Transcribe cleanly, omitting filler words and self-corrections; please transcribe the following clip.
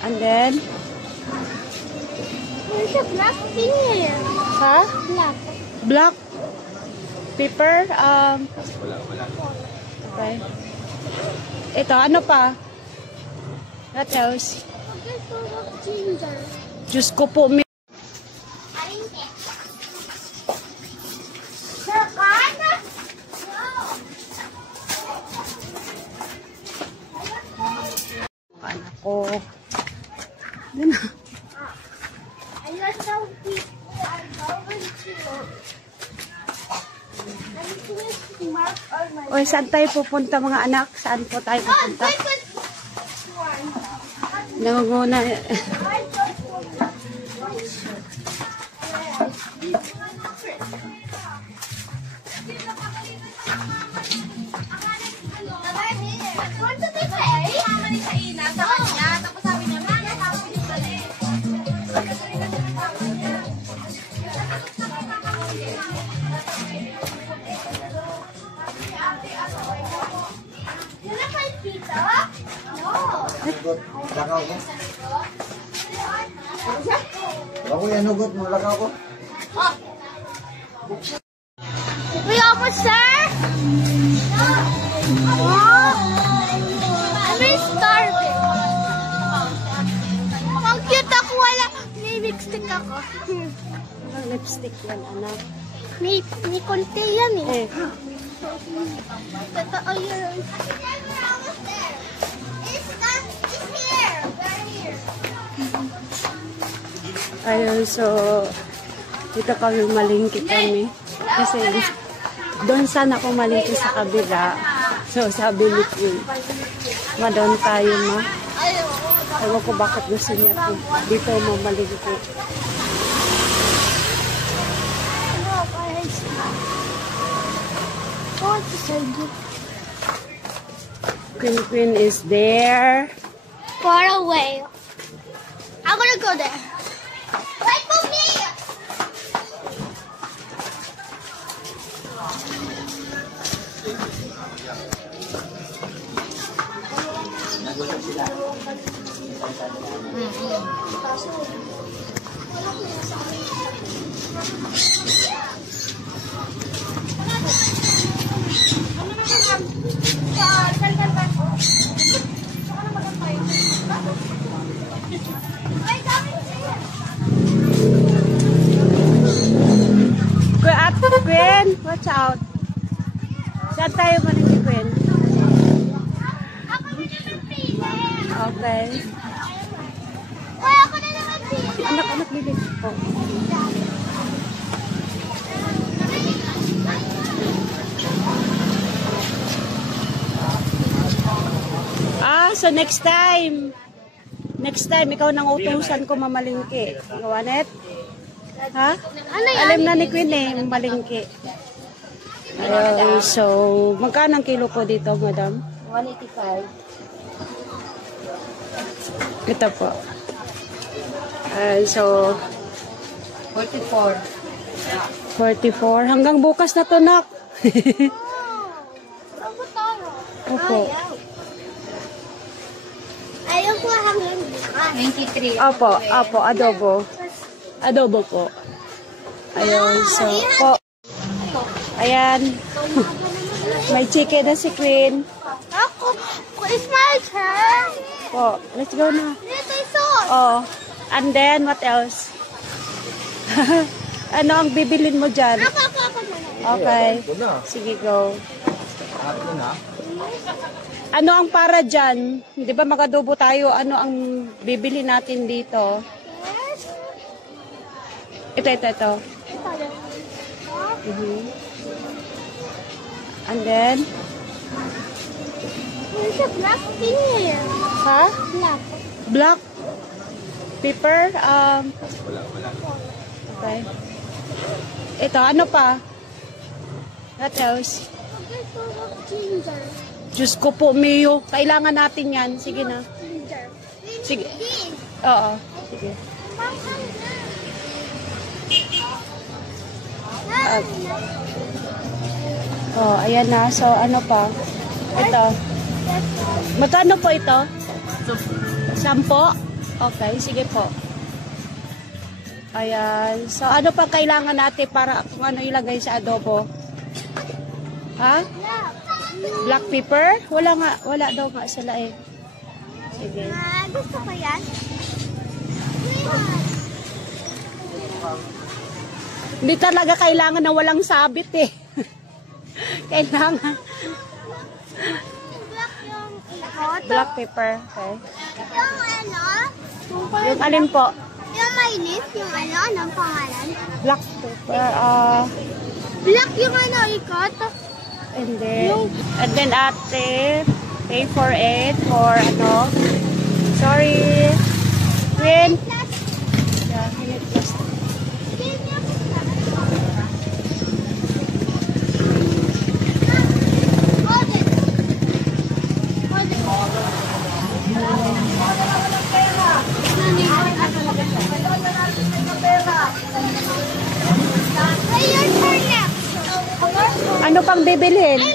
And then? There's a black thing here. Huh? Black. Black pepper. Okay. Ito, ano pa? What else? There's a lot of ginger. Diyos ko po. Anak ko. Doon na. Oy, saan tayo pupunta mga anak? Saan po tayo pupunta? Nangunguna. Lakaw ko. Ako yan, hugot mo. Lakaw ko. We almost there? Oh, I'm starving. Ang cute ako. Wala. May lipstick ako. Walang lipstick yan, anak. May konti yan eh. Totoo yun. Ayun, so dito kami malingki kami. Kasi doon sana ako malingki sa kabila. So sabi ni Queen, doon tayo ma. Ewan ko bakit gusto niya po dito mamalingki. Queen is there. Far away. I'm gonna go there. Wait for me! Queen, watch out. Saan tayo malingki, Queen? Okay. Ako na naman pili. Anak, bibig. Oh. So next time, ikaw nang utusan ko mamalingki. Gawanet? Ha? Alam na ni Queen eh, mamalingki. Ayun, so, magkano ang kilo po dito, madam? 185. Ito po. So, 44. 44. Hanggang bukas na to, nak. Opo. Ayaw ko hanggang bukas. 23. Opo, adobo po. Ayun, so, po. Ayan. May chicken na si Queen. It's my turn. Po, let's go na. Ito yung sauce. Oh, and then, what else? Ano ang bibilin mo dyan? Ako. Okay. Sige, go. Ano ang para dyan? Di ba magadobo tayo? Ano ang bibili natin dito? Ito. And then? There's a black thing here. Ha? Black pepper? Okay. Ito, ano pa? What else? There's a lot of ginger. Diyos ko po, Mio. Kailangan natin yan. Sige na. Ginger. Sige. Oo. Sige. Oh, ayan na. So, ano pa? Ito. Magkano po ito? 10? Okay, sige po. Ayan. So, ano pa kailangan natin para kung ano ilagay sa adobo? Ha? Black pepper? Wala nga. Wala daw nga sila eh. Sige. Gusto ko yan. Hindi talaga kailangan na walang sabit eh. Kailangan. Black yung ikot. Black pepper. Okay. Yung ano? Yung alin po? Yung mainit. Yung ano? Anong pangalan? Black pepper. Black yung ano? Ikot. And then ate, pay for it for ano? Sorry. Green. Yeah, minute plus. Ay, your turn next. Ano pang bibilhin? Ay,